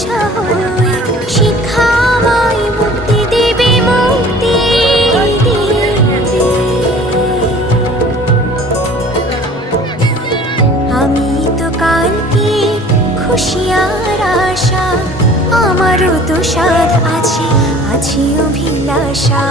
বোঝা হই, শিক্ষা আমায় মুক্তি দেবে, মুক্তি দেবে। আমি তো কালকে খুশি আর আশা, আমারও তো সাধ আছে, আছে অভিলাষা।